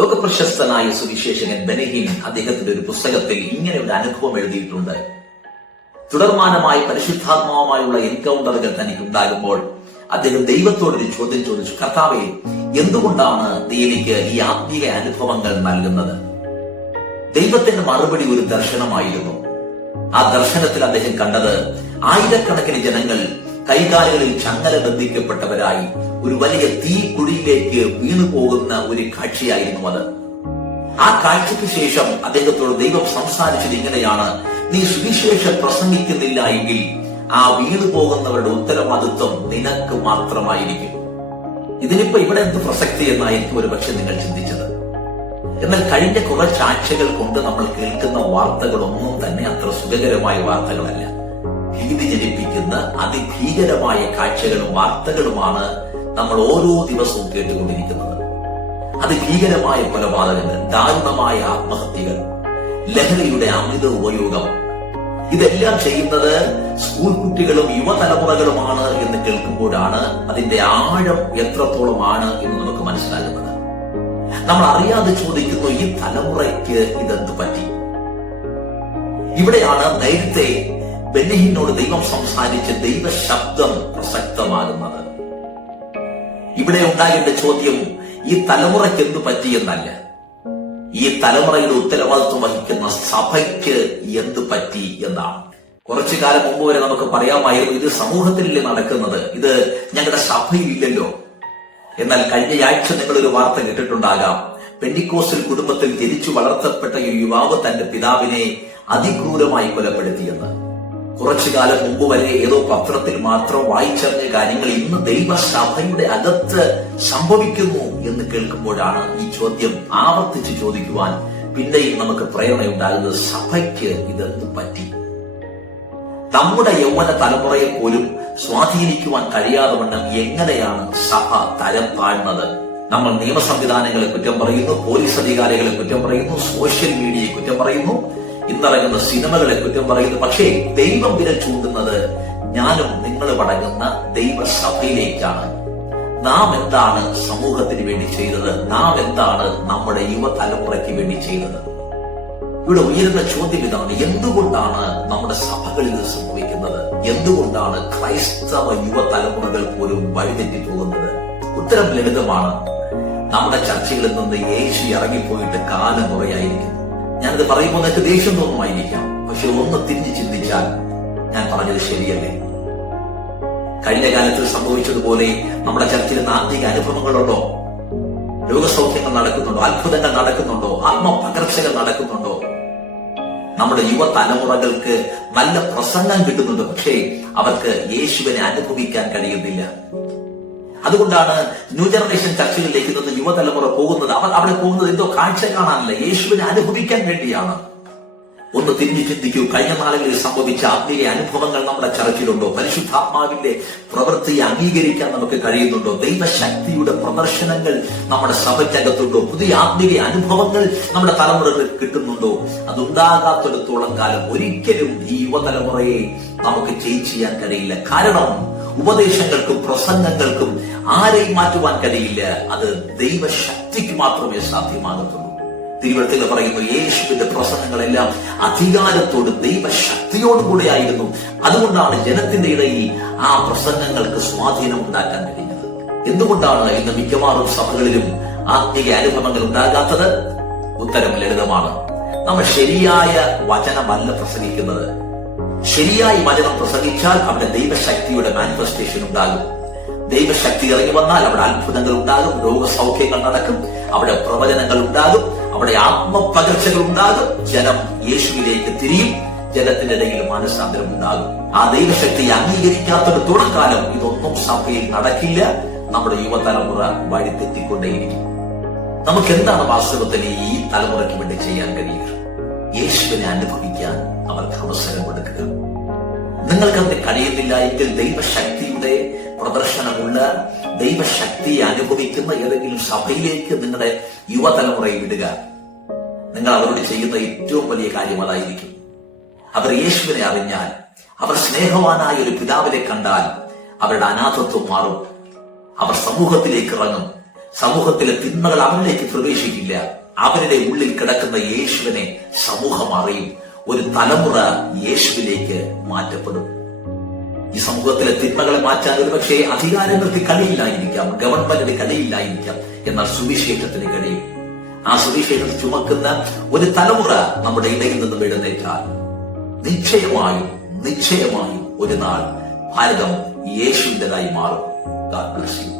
ലോകപ്രശസ്തനായ സുവിശേഷകൻ ബെനഹീൻ അദ്ദേഹത്തിന്റെ ഒരു പുസ്തകത്തിൽ ഇങ്ങനെ ഒരു അനുഭവം എഴുതിയിട്ടുണ്ട്. തുടർമാനമായി പരിശുദ്ധാത്മാവുമായുള്ള എൻകൗണ്ടറുകൾ തനിക്കുണ്ടാകുമ്പോൾ അദ്ദേഹം ദൈവത്തോടൊരു ചോദ്യം ചോദിച്ചു, കർത്താവേ, എന്തുകൊണ്ടാണ് നീ എനിക്ക് ഈ ആത്മീയ അനുഭവങ്ങൾ നൽകുന്നത്? ദൈവത്തിന്റെ മറുപടി ഒരു ദർശനമായിരുന്നു. ആ ദർശനത്തിൽ അദ്ദേഹം കണ്ടത് ആയിരക്കണക്കിന് ജനങ്ങൾ കൈകാലുകളിൽ ചങ്ങല ബന്ധിക്കപ്പെട്ടവരായി ഒരു വലിയ തീക്കുഴിയിലേക്ക് വീണു പോകുന്ന ഒരു കാഴ്ചയായിരുന്നു അത്. ആ കാഴ്ചയ്ക്ക് ശേഷം അദ്ദേഹത്തോട് ദൈവം സംസാരിച്ചത് ഇങ്ങനെയാണ്: നീ സുവിശേഷം പ്രസംഗിക്കുന്നില്ല എങ്കിൽ ആ വീണു പോകുന്നവരുടെ ഉത്തരവാദിത്വം നിനക്ക് മാത്രമായിരിക്കും. ഇതിനിപ്പോ ഇവിടെ എന്ത് പ്രസക്തി എന്നായിരിക്കും ഒരു പക്ഷെ നിങ്ങൾ ചിന്തിച്ചത്. എന്നാൽ കഴിഞ്ഞ കുറച്ചാഴ്ചകൾ കൊണ്ട് നമ്മൾ കേൾക്കുന്ന വാർത്തകളൊന്നും തന്നെ അത്ര സുഖകരമായ വാർത്തകളല്ല. ഭീതി ജനിപ്പിക്കുന്ന അതിഭീകരമായ കാഴ്ചകളും വാർത്തകളുമാണ് നമ്മൾ ഓരോ ദിവസവും കേട്ടുകൊണ്ടിരിക്കുന്നത്. അതിഭീകരമായ കൊലപാതകങ്ങൾ, ദാരുണമായ ആത്മഹത്യകൾ, ലഹരിയുടെ അമിത ഉപയോഗം, ഇതെല്ലാം ചെയ്യുന്നത് സ്കൂൾ കുട്ടികളും യുവതലമുറകളുമാണ് എന്ന് കേൾക്കുമ്പോഴാണ് അതിന്റെ ആഴം എത്രത്തോളമാണ് എന്ന് നമുക്ക് മനസ്സിലാകുന്നത്. നമ്മൾ അറിയാതെ ചോദിക്കുന്നു, ഈ തലമുറയ്ക്ക് ഇതെന്തു പറ്റി? ഇവിടെയാണ് നേരത്തെ ബെനഹീനോട് ദൈവം സംസാരിച്ച ദൈവശബ്ദം പ്രസക്തമാകുന്നത്. ഇവിടെ ഉണ്ടാകേണ്ട ചോദ്യം ഈ തലമുറയ്ക്ക് എന്തു പറ്റിയെന്നല്ല, ഈ തലമുറയുടെ ഉത്തരവാദിത്വം വഹിക്കുന്ന സഭയ്ക്ക് എന്തു പറ്റി എന്നാണ്. കുറച്ചു കാലം മുമ്പ് വരെ നമുക്ക് പറയാമായിരുന്നു, ഇത് സമൂഹത്തിലല്ലേ നടക്കുന്നത്, ഇത് ഞങ്ങളുടെ സഭയിലില്ലല്ലോ. എന്നാൽ കഴിഞ്ഞ ആഴ്ച നിങ്ങളൊരു വാർത്ത കേട്ടിട്ടുണ്ടാകാം. പെന്തിക്കോസ്റ്റൽ കുടുംബത്തിൽ ജനിച്ചു വളർത്തപ്പെട്ട ഒരു യുവാവ് തന്റെ പിതാവിനെ അതിക്രൂരമായി കൊലപ്പെടുത്തിയെന്ന്. കുറച്ചു കാലം മുമ്പ് വരെ ഏതോ പത്രത്തിൽ മാത്രം വായിച്ചറിഞ്ഞ കാര്യങ്ങൾ ഇന്ന് ദൈവസഭയുടെ അകത്ത് സംഭവിക്കുന്നു എന്ന് കേൾക്കുമ്പോഴാണ് ഈ ചോദ്യം ആവർത്തിച്ച് ചോദിക്കുവാൻ പിന്നെയും നമുക്ക് പ്രേരണയുണ്ടാകുന്നത്. സഭയ്ക്ക് ഇതെന്ത് പറ്റി? നമ്മുടെ യൗവന തലമുറയെ പോലും സ്വാധീനിക്കുവാൻ കഴിയാതെ വണ്ണം എങ്ങനെയാണ് സഭ തരം താഴ്ന്നത്? നമ്മൾ നിയമ സംവിധാനങ്ങളെ കുറ്റം പറയുന്നു, പോലീസ് അധികാരികളെ കുറ്റം പറയുന്നു, സോഷ്യൽ മീഡിയയെ കുറ്റം പറയുന്നു, ഇന്നിറങ്ങുന്ന സിനിമകളെ കുറ്റം പറയുന്നു. പക്ഷേ ദൈവം വിരൽ ചൂണ്ടുന്നത് ഞാനും നിങ്ങളും അടങ്ങുന്ന ദൈവസഭയിലേക്കാണ്. നാം എന്താണ് സമൂഹത്തിന് വേണ്ടി ചെയ്തത്? നാം എന്താണ് നമ്മുടെ യുവതലമുറയ്ക്ക് വേണ്ടി ചെയ്തത്? ഇവിടെ ഉയരുന്ന ചോദ്യം ഇതാണ്: എന്തുകൊണ്ടാണ് നമ്മുടെ സഭകളിൽ ഇത് സംഭവിക്കുന്നത്? എന്തുകൊണ്ടാണ് ക്രൈസ്തവ യുവതലമുറകൾ പോലും വഴിതെറ്റി പോകുന്നത്? ഉത്തരം ലളിതമാണ്. നമ്മുടെ ചർച്ചകളിൽ നിന്ന് യേശു ഇറങ്ങിപ്പോയിട്ട് കാലം കുറയായിരിക്കും. ഞാനിത് പറയുമ്പോൾ നിങ്ങൾക്ക് ദേഷ്യം തോന്നുമായിരിക്കാം, പക്ഷെ ഒന്ന് തിരിഞ്ഞു ചിന്തിച്ചാൽ ഞാൻ പറഞ്ഞത് ശരിയല്ലേ? കഴിഞ്ഞ കാലത്തിൽ സംഭവിച്ചതുപോലെ നമ്മുടെ ചർച്ചയിൽ ആത്മീക അനുഭവങ്ങളുണ്ടോ? രോഗസൗഖ്യങ്ങൾ നടക്കുന്നുണ്ടോ? അത്ഭുതങ്ങൾ നടക്കുന്നുണ്ടോ? ആത്മപകർച്ചകൾ നടക്കുന്നുണ്ടോ? നമ്മുടെ യുവതലമുറകൾക്ക് നല്ല പ്രസംഗം കിട്ടുന്നുണ്ട്, പക്ഷേ അവർക്ക് യേശുവിനെ അനുഭവിക്കാൻ കഴിയുന്നില്ല. അതുകൊണ്ടാണ് ന്യൂ ജനറേഷൻ ചർച്ചകളിലേക്ക് നിന്ന് യുവതലമുറ പോകുന്നത്. അവർ അവിടെ പോകുന്നത് എന്തോ കാഴ്ച കാണാനല്ല, യേശുവിനെ അനുഭവിക്കാൻ വേണ്ടിയാണ്. ഒന്ന് തിരിഞ്ഞു ചിന്തിക്കൂ. കഴിഞ്ഞ നാളുകളിൽ സംഭവിച്ച ആത്മീയ അനുഭവങ്ങൾ നമ്മുടെ ചർച്ചയിലുണ്ടോ? പരിശുദ്ധാത്മാവിന്റെ പ്രവൃത്തിയെ അംഗീകരിക്കാൻ നമുക്ക് കഴിയുന്നുണ്ടോ? ദൈവശക്തിയുടെ പ്രദർശനങ്ങൾ നമ്മുടെ സഭയ്ക്കകത്തുണ്ടോ? പുതിയ ആത്മീയ അനുഭവങ്ങൾ നമ്മുടെ തലമുറകളിൽ കിട്ടുന്നുണ്ടോ? അതുണ്ടാകാത്തിടത്തോളം കാലം ഒരിക്കലും ഈ യുവതലമുറയെ നമുക്ക് ചെയ്യാൻ കഴിയില്ല. കാരണം ഉപദേശങ്ങൾക്കും പ്രസംഗങ്ങൾക്കും ആരെയും മാറ്റുവാൻ കഴിയില്ല. അത് ദൈവശക്തിക്ക് മാത്രമേ സാധ്യമാകത്തുള്ളൂ. തിരുവഴുത്തിൽ പറയുന്നു, യേശുവിന്റെ പ്രസംഗങ്ങളെല്ലാം അധികാരത്തോടും ദൈവശക്തിയോടും കൂടെ ആയിരുന്നു. അതുകൊണ്ടാണ് ജനത്തിന്റെ ഇടയിൽ ആ പ്രസംഗങ്ങൾക്ക് സ്വാധീനം ഉണ്ടാക്കാൻ കഴിഞ്ഞത്. എന്തുകൊണ്ടാണ് ഇന്ന് മിക്കവാറും സഭകളിലും ആത്മീയ അനുഭവങ്ങൾ ഉണ്ടാകാത്തത്? ഉത്തരം ലളിതമാണ്. നമ്മൾ ശരിയായ വചനമല്ല പ്രസംഗിക്കുന്നത്. ശരിയായ വചനം പ്രസംഗിച്ചാൽ അവിടെ ദൈവശക്തിയുടെ മാനിഫെസ്റ്റേഷൻ ഉണ്ടാകും. ദൈവശക്തി ഇറങ്ങി വന്നാൽ അവിടെ അത്ഭുതങ്ങൾ ഉണ്ടാകും, രോഗസൗഖ്യങ്ങൾ നടക്കും, അവിടെ പ്രവചനങ്ങൾ ഉണ്ടാകും, അവിടെ ആത്മപകർച്ചകൾ ഉണ്ടാകും. ജനം യേശുവിലേക്ക് തിരിയും, ജനത്തിന്റെ ഇടയിൽ മനസ്സാന്തരം ഉണ്ടാകും. ആ ദൈവശക്തി അംഗീകരിക്കാത്തിടത്തോളം കാലം ഇതൊന്നും സഭയിൽ നടക്കില്ല. നമ്മുടെ യുവതലമുറ വഴിതെറ്റിക്കൊണ്ടേയിരിക്കും. നമുക്ക് എന്താണ് വാസ്തവത്തിൽ ഈ തലമുറയ്ക്ക് വേണ്ടി ചെയ്യാൻ കഴിയുക? യേശുവിനെ അനുഭവിക്കാൻ അവർക്ക് അവസരം കൊടുക്കുക. നിങ്ങൾക്കതിന് കഴിയുന്നില്ല എങ്കിൽ ദൈവശക്തിയുടെ പ്രദർശനമുള്ള, ദൈവശക്തിയെ അനുഭവിക്കുന്ന ഏതെങ്കിലും സഭയിലേക്ക് നിങ്ങളുടെ യുവതലമുറയെ വിടുക. നിങ്ങൾ അവരോട് ചെയ്യുന്ന ഏറ്റവും വലിയ കാര്യം അതായിരിക്കും. അവർ യേശുവിനെ അറിഞ്ഞാൽ, അവർ സ്നേഹവാനായ ഒരു പിതാവിനെ കണ്ടാൽ അവരുടെ അനാഥത്വം മാറും. അവർ സമൂഹത്തിലേക്ക് ഇറങ്ങും. സമൂഹത്തിലെ തിന്മകൾ അവരിലേക്ക് പ്രവേശിക്കില്ല. അവരുടെ ഉള്ളിൽ കിടക്കുന്ന യേശുവിനെ സമൂഹം അറിയും. ഒരു തലമുറ യേശുവിലേക്ക് മാറ്റപ്പെടും. ഈ സമൂഹത്തിലെ തിന്മകളെ മാറ്റാൻ ഒരുപക്ഷെ അധികാരങ്ങൾക്ക് കഴിയില്ലായിരിക്കാം, ഗവൺമെന്റിന് കഴിയില്ലായിരിക്കാം, എന്നാൽ സുവിശേഷത്തിന് കഴിയും. ആ സുവിശേഷം ചുമക്കുന്ന ഒരു തലമുറ നമ്മുടെ ഇടയിൽ നിന്നും എഴുന്നേറ്റാൽ നിശ്ചയമായും ഒരു നാൾ ഭാരതം യേശുവിൻ്റെതായി മാറും. God bless you.